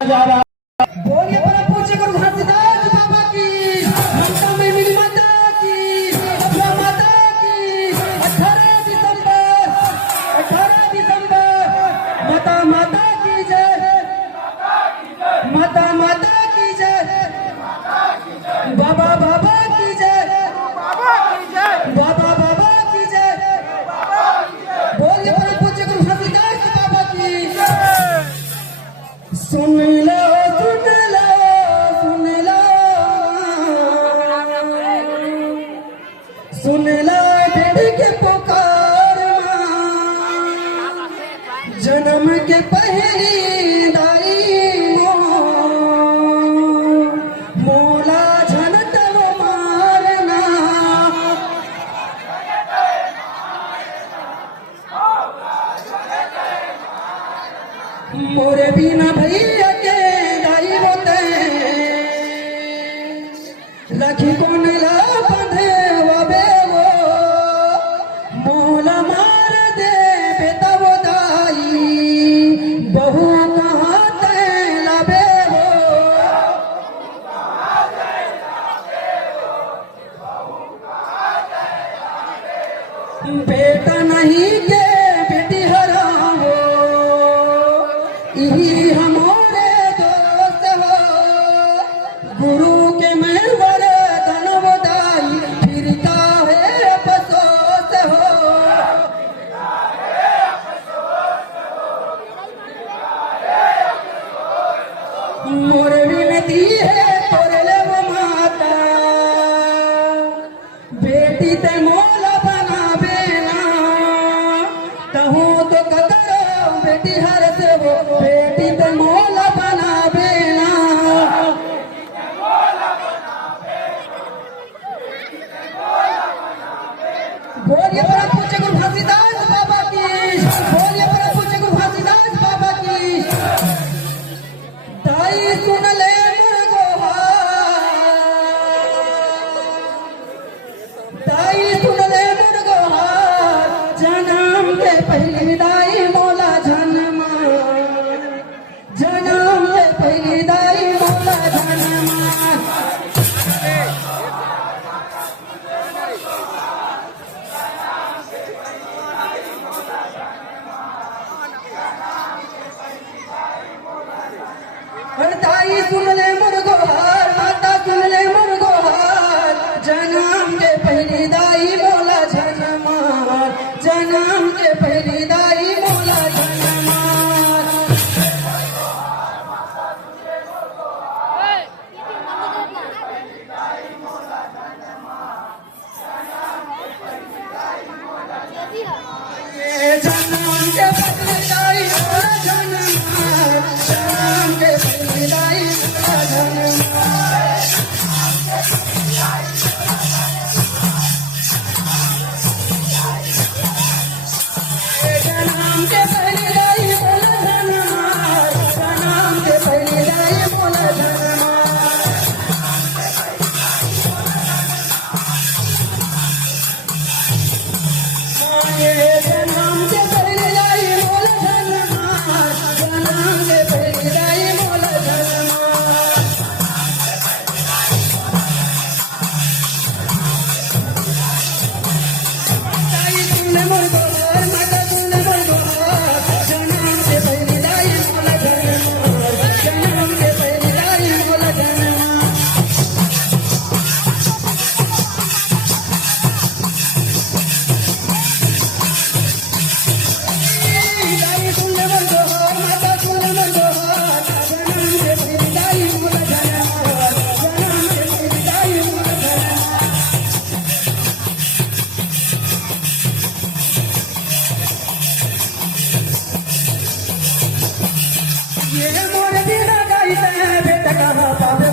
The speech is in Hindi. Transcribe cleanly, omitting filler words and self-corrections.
बोलिए पर पूछे गुरु घासीदास बाबा की ममता में मिली माता की अपना माता की 18 दिसंबर माता माता की जय माता माता की जय बाबा बाबा की जय बाबा बाबा की जय बोलिए पर पूछे गुरु घासीदास बाबा की सुन लो सुन ला बेटी के पुकार जन्म के पहली दाई मोला झनत वो मारना मोरे बिना भैया के दाई होते लखी कौन ला बंधे बेटा नहीं के बेटी हराओ यही हमारे दोस्त हो गुरु के मैं वरदान बधाई फिर का है अफसोस हो मोरे विनती है तोरे ले वो माता बेटी ते मोला बेटी हर से वो बेटी तो मोला बनावे ना बोलिए पर पूछे गुरु घासीदास बाबा की बोलिए पर पूछे गुरु घासीदास बाबा की दाई सुन ले दाई सुन ले मुर्गोहार जन्म के पहली दाई दाई सुन ले मुर्गोहार माता सुन ले मुर्गोहार जन्म के पहली दाई मोला जनमार जन्म के पहली दाई मोला जनमार जन्म के पहली दाई मोला जनमार जन्म के पहली दाई मोला जनमार जन्म के पहली दाई मोला जनमार जन्म के पहली दाई मोला जनमार जन्म के पहली दाई मोला जनमार जन्म के पहली दाई मोला जनमार दाई सुन ले मुर्गोहार माता सुन ले मुर्गोहार जन्म के पहली दाई मोला जनमार जन्म के पहली दाई मोला जनमार दाई सुन ले मुर्गोहार माता सुन ले मुर्गोहार जन्म के पहली दाई मोला जनमार जन्म के पहली दाई मोला जनमार ये मोर बिना दाई ते बेटा कहाँ पावे